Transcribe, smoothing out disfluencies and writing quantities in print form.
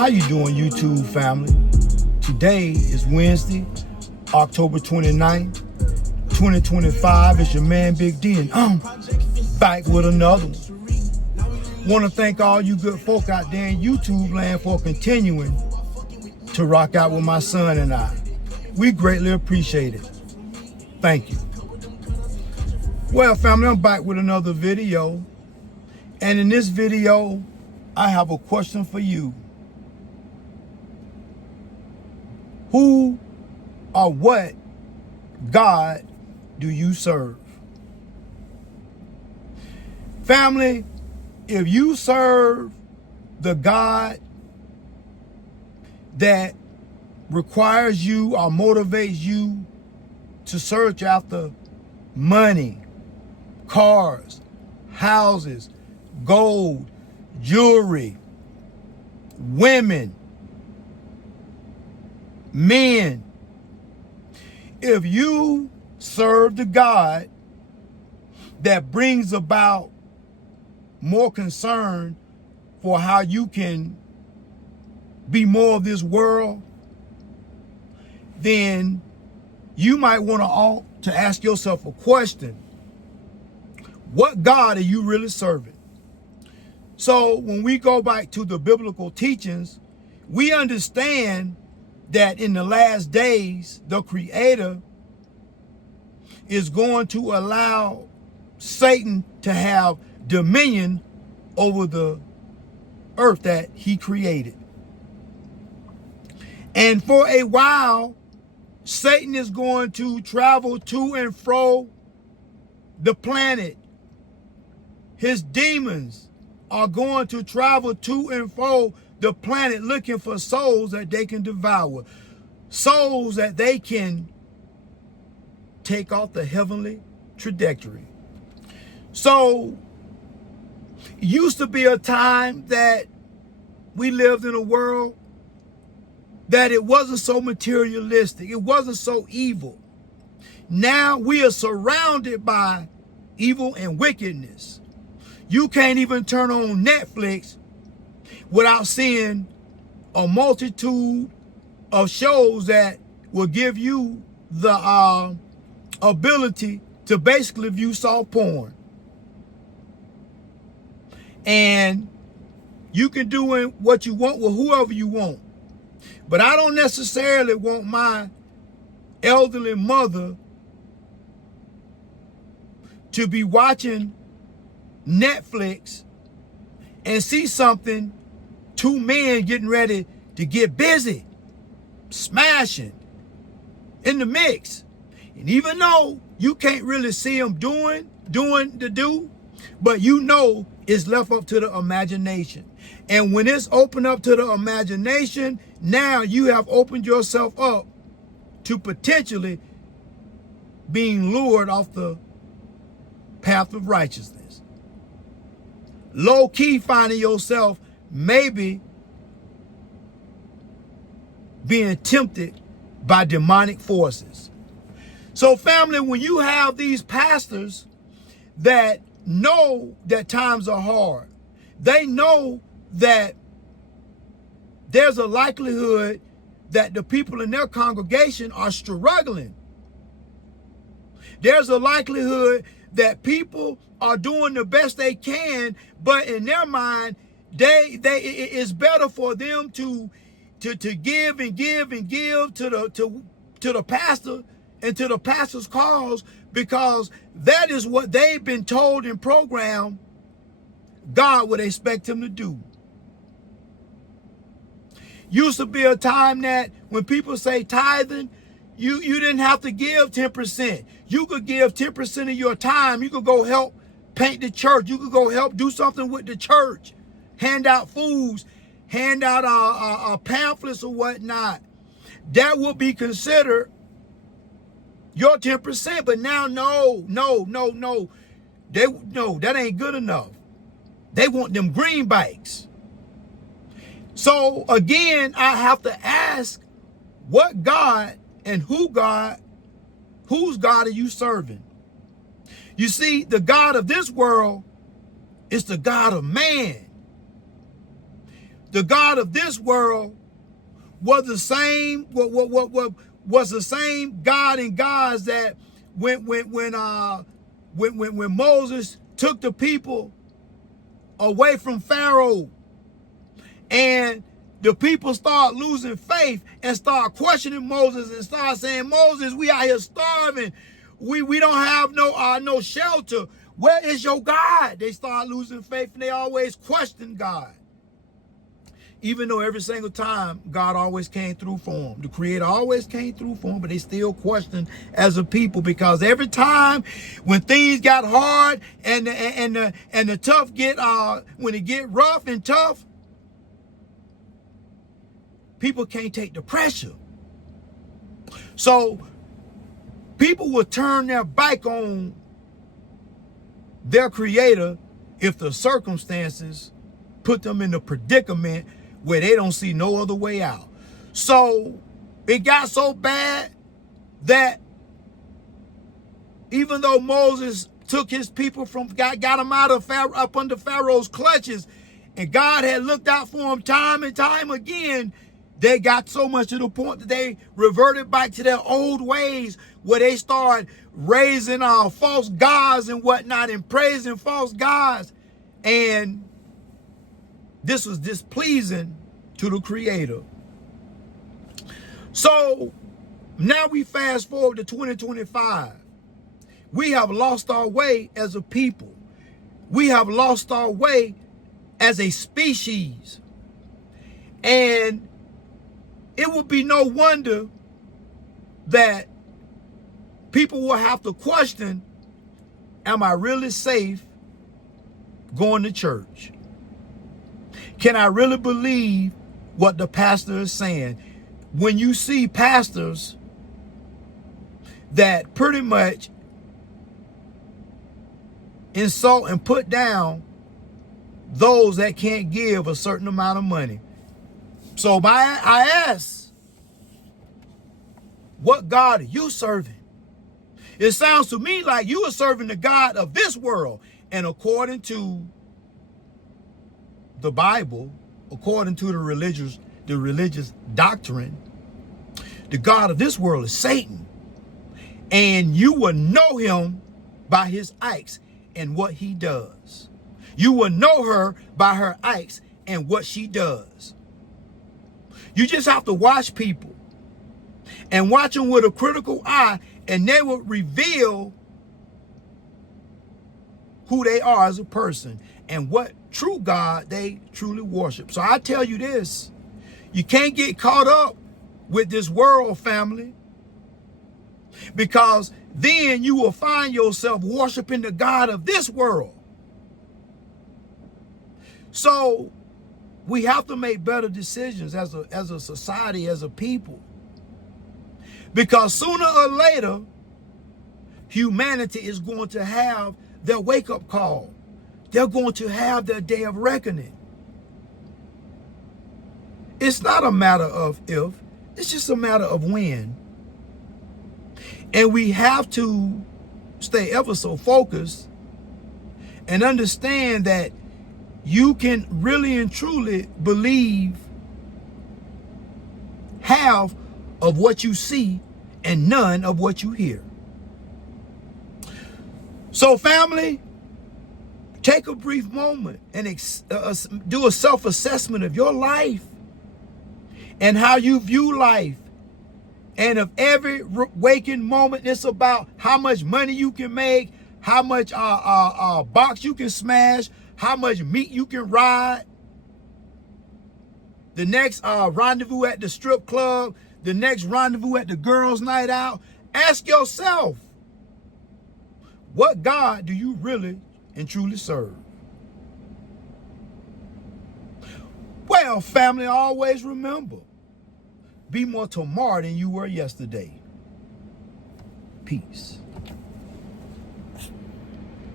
How you doing, YouTube family? Today is Wednesday, October 29th, 2025. It's your man, Big D, and I'm back with another one. Want to thank all you good folk out there in YouTube land for continuing to rock out with my son and I. We greatly appreciate it. Thank you. Well, family, I'm back with another video. And in this video, I have a question for you. Who or what God do you serve? Family, if you serve the God that requires you or motivates you to search after money, cars, houses, gold, jewelry, women, men, if you serve the God that brings about more concern for how you can be more of this world, then you might want to ask yourself a question. What God are you really serving? So when we go back to the biblical teachings, we understand that in the last days, the Creator is going to allow Satan to have dominion over the earth that he created. And for a while, Satan is going to travel to and fro the planet. His demons are going to travel to and fro the planet looking for souls that they can devour. Souls that they can take off the heavenly trajectory. So, it used to be a time that we lived in a world that it wasn't so materialistic. It wasn't so evil. Now we are surrounded by evil and wickedness. You can't even turn on Netflix without seeing a multitude of shows that will give you the ability to basically view soft porn. And you can do what you want with whoever you want. But I don't necessarily want my elderly mother to be watching Netflix and see something, two men getting ready to get busy, smashing in the mix. And even though you can't really see them doing the do, but you know it's left up to the imagination. And when it's opened up to the imagination, now you have opened yourself up to potentially being lured off the path of righteousness. Low key finding yourself maybe being tempted by demonic forces. So family, when you have these pastors that know that times are hard, they know that there's a likelihood that the people in their congregation are struggling. There's a likelihood that people are doing the best they can, but in their mind, it's better for them to give and give and give to the pastor and to the pastor's cause, because that is what they've been told and programmed God would expect him to do. Used to be a time that when people say tithing, you didn't have to give 10%. You could give 10% of your time. You could go help paint the church. You could go help do something with the church. Hand out foods, hand out pamphlets or whatnot. That would be considered your 10%. But now, no. That ain't good enough. They want them greenbacks. So again, I have to ask, what God and whose God are you serving? You see, the God of this world is the God of man. the God of this world was the same. What was the same God and gods that when Moses took the people away from Pharaoh, and the people start losing faith and start questioning Moses and start saying, Moses, we out here starving. We don't have no shelter. Where is your God? They start losing faith and they always question God. Even though every single time God always came through for them. The Creator always came through for them, but they still question as a people, because every time when things got hard and the tough get when it get rough and tough, people can't take the pressure. So people will turn their back on their Creator if the circumstances put them in a predicament where they don't see no other way out. So it got so bad that even though Moses took his people got them out of up under Pharaoh's clutches, and God had looked out for them time and time again, they got so much to the point that they reverted back to their old ways, where they started raising false gods and whatnot and praising false gods. And this was displeasing to the Creator. So now we fast forward to 2025. We have lost our way as a people. We have lost our way as a species. And it would be no wonder that people will have to question, am I really safe going to church? Can I really believe what the pastor is saying? When you see pastors that pretty much insult and put down those that can't give a certain amount of money. So I ask, what God are you serving? It sounds to me like you are serving the God of this world. And according to the Bible, according to the religious doctrine, the God of this world is Satan. And you will know him by his acts and what he does. You will know her by her acts and what she does. You just have to watch people and watch them with a critical eye, and they will reveal who they are as a person and what true God they truly worship. So I tell you this, you can't get caught up with this world, family, because then you will find yourself worshiping the God of this world. So we have to make better decisions as a society, as a people, because sooner or later, humanity is going to have their wake-up call. They're going to have their day of reckoning. It's not a matter of if, it's just a matter of when. And we have to stay ever so focused and understand that you can really and truly believe half of what you see and none of what you hear. So family, take a brief moment and do a self-assessment of your life and how you view life. And of every waking moment, it's about how much money you can make, how much box you can smash, how much meat you can ride. The next rendezvous at the strip club, the next rendezvous at the girls' night out. Ask yourself, what God do you really and truly serve? Well, family, always remember, be more tomorrow than you were yesterday. Peace.